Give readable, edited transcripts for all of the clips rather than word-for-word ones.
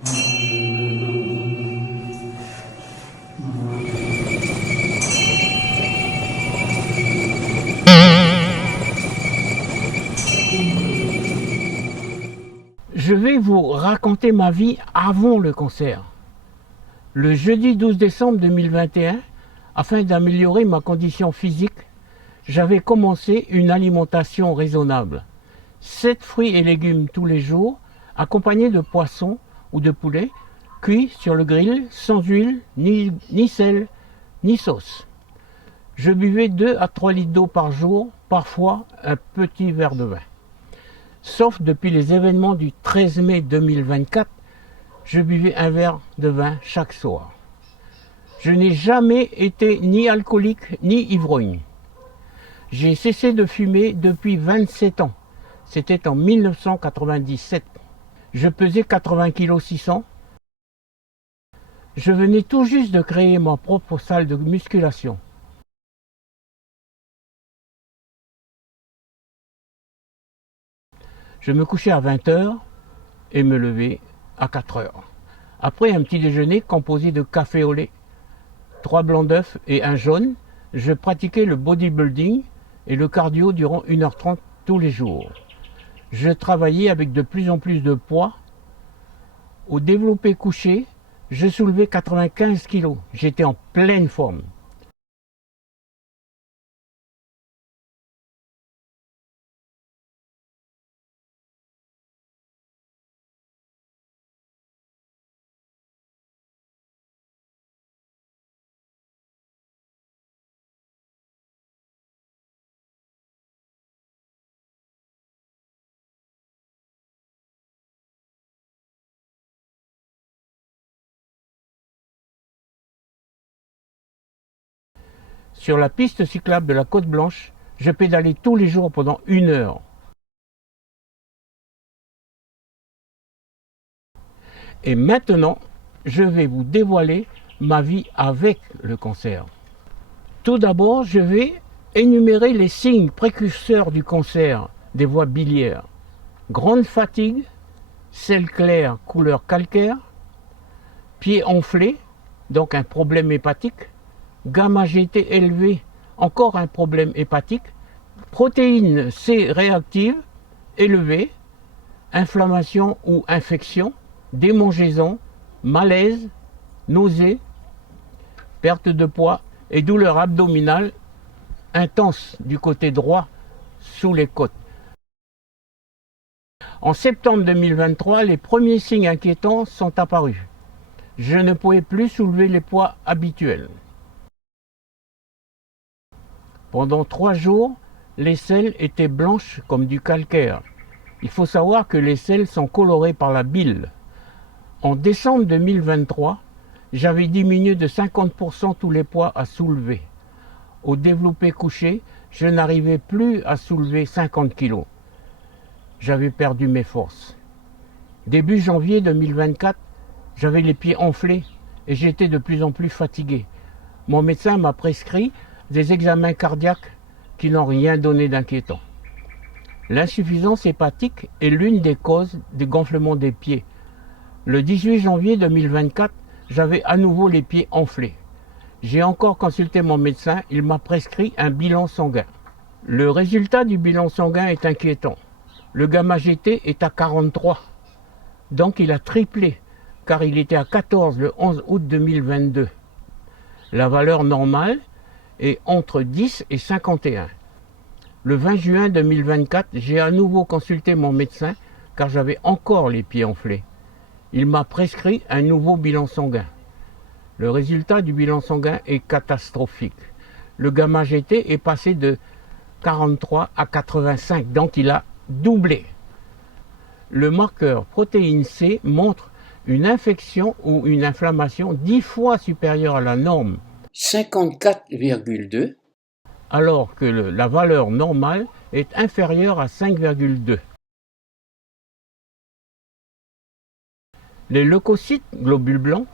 Je vais vous raconter ma vie avant le cancer. Le jeudi 12 décembre 2021, afin d'améliorer ma condition physique, j'avais commencé une alimentation raisonnable. 7 fruits et légumes tous les jours, accompagnés de poissons ou de poulet, cuits sur le grill, sans huile, ni sel, ni sauce. Je buvais 2 à 3 litres d'eau par jour, parfois un petit verre de vin. Sauf depuis les événements du 13 mai 2024, je buvais un verre de vin chaque soir. Je n'ai jamais été ni alcoolique ni ivrogne. J'ai cessé de fumer depuis 27 ans. C'était en 1997. Je pesais 80 kg 600. Je venais tout juste de créer ma propre salle de musculation. Je me couchais à 20 h et me levais à 4 h. Après un petit déjeuner composé de café au lait, 3 blancs d'œufs et un jaune, je pratiquais le bodybuilding et le cardio durant 1h30 tous les jours. Je travaillais avec de plus en plus de poids. Au développé couché, je soulevais 95 kg. J'étais en pleine forme. Sur la piste cyclable de la Côte Blanche, je pédalais tous les jours pendant 1 heure. Et maintenant, je vais vous dévoiler ma vie avec le cancer. Tout d'abord, je vais énumérer les signes précurseurs du cancer des voies biliaires. Grande fatigue, sel clair couleur calcaire, pieds enflés, donc un problème hépatique, gamma-GT élevé, encore un problème hépatique, protéine C réactive élevée, inflammation ou infection, démangeaison, malaise, nausée, perte de poids et douleur abdominale intense du côté droit sous les côtes. En septembre 2023, les premiers signes inquiétants sont apparus. Je ne pouvais plus soulever les poids habituels. Pendant 3 jours, les selles étaient blanches comme du calcaire. Il faut savoir que les selles sont colorées par la bile. En décembre 2023, j'avais diminué de 50% tous les poids à soulever. Au développé couché, je n'arrivais plus à soulever 50 kg. J'avais perdu mes forces. Début janvier 2024, j'avais les pieds enflés et j'étais de plus en plus fatigué. Mon médecin m'a prescrit des examens cardiaques qui n'ont rien donné d'inquiétant. L'insuffisance hépatique est l'une des causes du gonflement des pieds. Le 18 janvier 2024, j'avais à nouveau les pieds enflés. J'ai encore consulté mon médecin, il m'a prescrit un bilan sanguin. Le résultat du bilan sanguin est inquiétant. Le gamma-GT est à 43, donc il a triplé, car il était à 14 le 11 août 2022. La valeur normale est entre 10 et 51. Le 20 juin 2024, j'ai à nouveau consulté mon médecin, car j'avais encore les pieds enflés. Il m'a prescrit un nouveau bilan sanguin. Le résultat du bilan sanguin est catastrophique. Le gamma-GT est passé de 43 à 85, donc il a doublé. Le marqueur protéine C montre une infection ou une inflammation 10 fois supérieure à la norme, 54,2, alors que la valeur normale est inférieure à 5,2. Les leucocytes globules blancs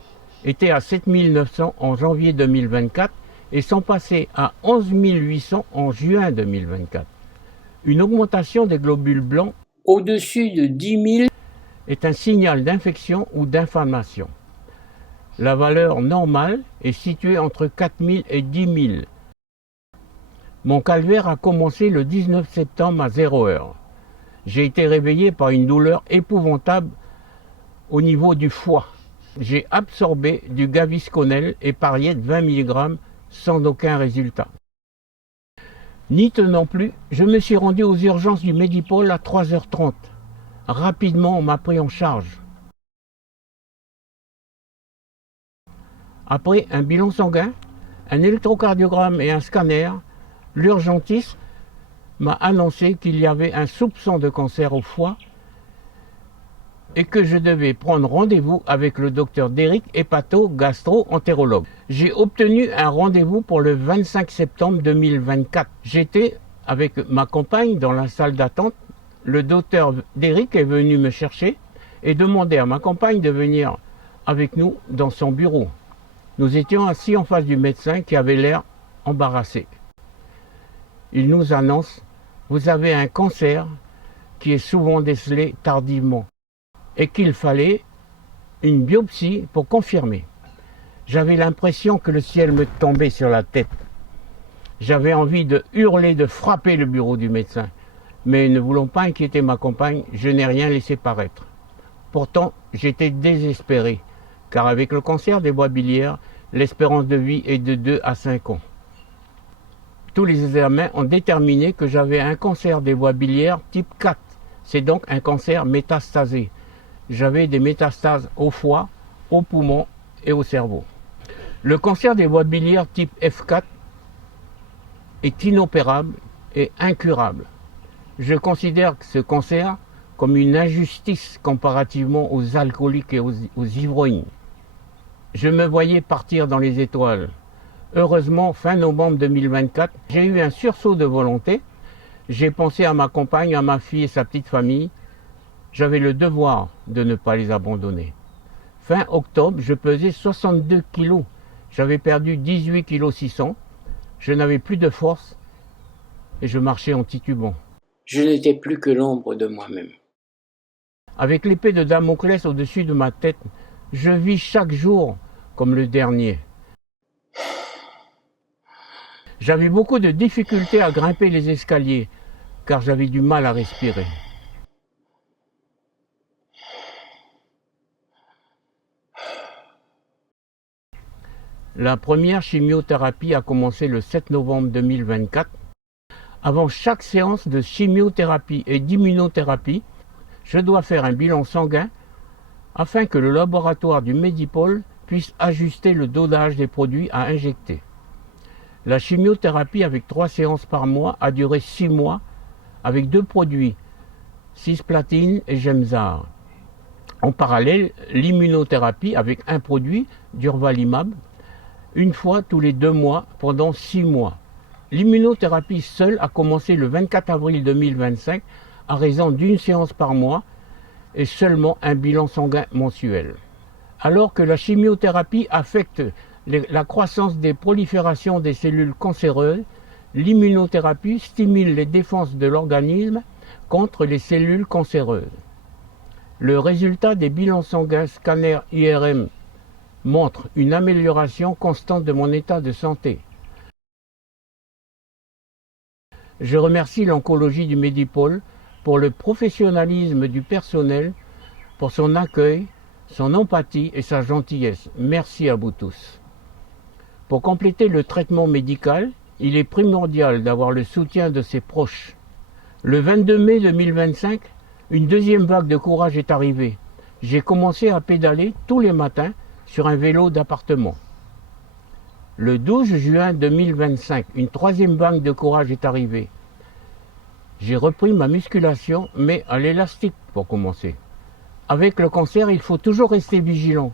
étaient à 7900 en janvier 2024 et sont passés à 11 800 en juin 2024. Une augmentation des globules blancs au-dessus de 10 000 est un signal d'infection ou d'inflammation. La valeur normale est située entre 4000 et 10 000. Mon calvaire a commencé le 19 septembre à 0 heure. J'ai été réveillé par une douleur épouvantable au niveau du foie. J'ai absorbé du Gavisconel et Pariet 20 mg sans aucun résultat. N'y tenant plus, je me suis rendu aux urgences du Medipôle à 3h30. Rapidement, on m'a pris en charge. Après un bilan sanguin, un électrocardiogramme et un scanner, l'urgentiste m'a annoncé qu'il y avait un soupçon de cancer au foie et que je devais prendre rendez-vous avec le docteur Derrick, hépato-gastro-entérologue. J'ai obtenu un rendez-vous pour le 25 septembre 2024. J'étais avec ma compagne dans la salle d'attente. Le docteur Derrick est venu me chercher et demandait à ma compagne de venir avec nous dans son bureau. Nous étions assis en face du médecin qui avait l'air embarrassé. Il nous annonce « Vous avez un cancer qui est souvent décelé tardivement et qu'il fallait une biopsie pour confirmer. » J'avais l'impression que le ciel me tombait sur la tête. J'avais envie de hurler, de frapper le bureau du médecin. Mais ne voulant pas inquiéter ma compagne, je n'ai rien laissé paraître. Pourtant, j'étais désespéré, car avec le cancer des voies biliaires, l'espérance de vie est de 2 à 5 ans. Tous les examens ont déterminé que j'avais un cancer des voies biliaires type 4. C'est donc un cancer métastasé. J'avais des métastases au foie, au poumon et au cerveau. Le cancer des voies biliaires type F4 est inopérable et incurable. Je considère ce cancer comme une injustice comparativement aux alcooliques et aux ivrognes. Je me voyais partir dans les étoiles. Heureusement, fin novembre 2024, j'ai eu un sursaut de volonté. J'ai pensé à ma compagne, à ma fille et sa petite famille. J'avais le devoir de ne pas les abandonner. Fin octobre, je pesais 62 kilos. J'avais perdu 18 kg 600. Je n'avais plus de force et je marchais en titubant. Je n'étais plus que l'ombre de moi-même. Avec l'épée de Damoclès au-dessus de ma tête, je vis chaque jour comme le dernier. J'avais beaucoup de difficultés à grimper les escaliers, car j'avais du mal à respirer. La première chimiothérapie a commencé le 7 novembre 2024. Avant chaque séance de chimiothérapie et d'immunothérapie, je dois faire un bilan sanguin afin que le laboratoire du Medipôle puisse ajuster le dosage des produits à injecter. La chimiothérapie avec 3 séances par mois a duré 6 mois avec 2 produits, cisplatine et Gemzar. En parallèle, l'immunothérapie avec un produit, durvalumab, une fois tous les 2 mois pendant 6 mois. L'immunothérapie seule a commencé le 24 avril 2025 à raison d'une séance par mois et seulement un bilan sanguin mensuel. Alors que la chimiothérapie affecte la croissance des proliférations des cellules cancéreuses, l'immunothérapie stimule les défenses de l'organisme contre les cellules cancéreuses. Le résultat des bilans sanguins scanner IRM montre une amélioration constante de mon état de santé. Je remercie l'oncologie du Medipôle pour le professionnalisme du personnel, pour son accueil, son empathie et sa gentillesse. Merci à vous tous. Pour compléter le traitement médical, il est primordial d'avoir le soutien de ses proches. Le 22 mai 2025, une deuxième vague de courage est arrivée. J'ai commencé à pédaler tous les matins sur un vélo d'appartement. Le 12 juin 2025, une troisième vague de courage est arrivée. J'ai repris ma musculation, mais à l'élastique pour commencer. Avec le cancer, il faut toujours rester vigilant,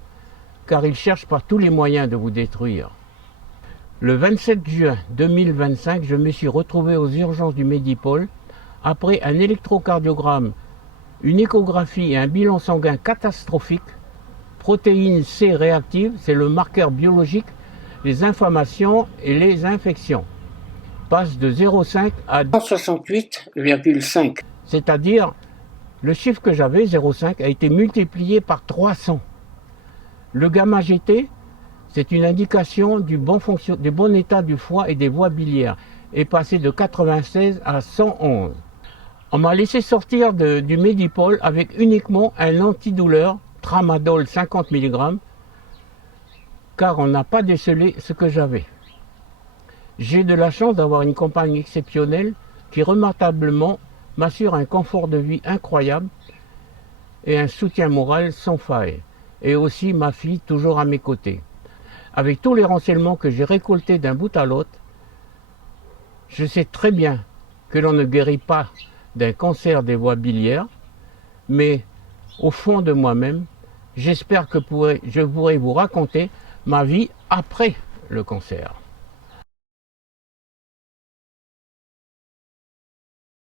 car il cherche par tous les moyens de vous détruire. Le 27 juin 2025, je me suis retrouvé aux urgences du Medipôle après un électrocardiogramme, une échographie et un bilan sanguin catastrophique. Protéine C réactive, c'est le marqueur biologique, les inflammations et les infections. Passe de 0,5 à 168,5, c'est-à-dire Le chiffre que j'avais, 0,5, a été multiplié par 300. Le gamma GT, c'est une indication du bon état du foie et des voies biliaires, est passé de 96 à 111. On m'a laissé sortir du Medipol avec uniquement un antidouleur, Tramadol 50 mg, car on n'a pas décelé ce que j'avais. J'ai de la chance d'avoir une compagne exceptionnelle qui remarquablement m'assure un confort de vie incroyable et un soutien moral sans faille. Et aussi ma fille toujours à mes côtés. Avec tous les renseignements que j'ai récoltés d'un bout à l'autre, je sais très bien que l'on ne guérit pas d'un cancer des voies biliaires, mais au fond de moi-même, j'espère que je pourrai vous raconter ma vie après le cancer.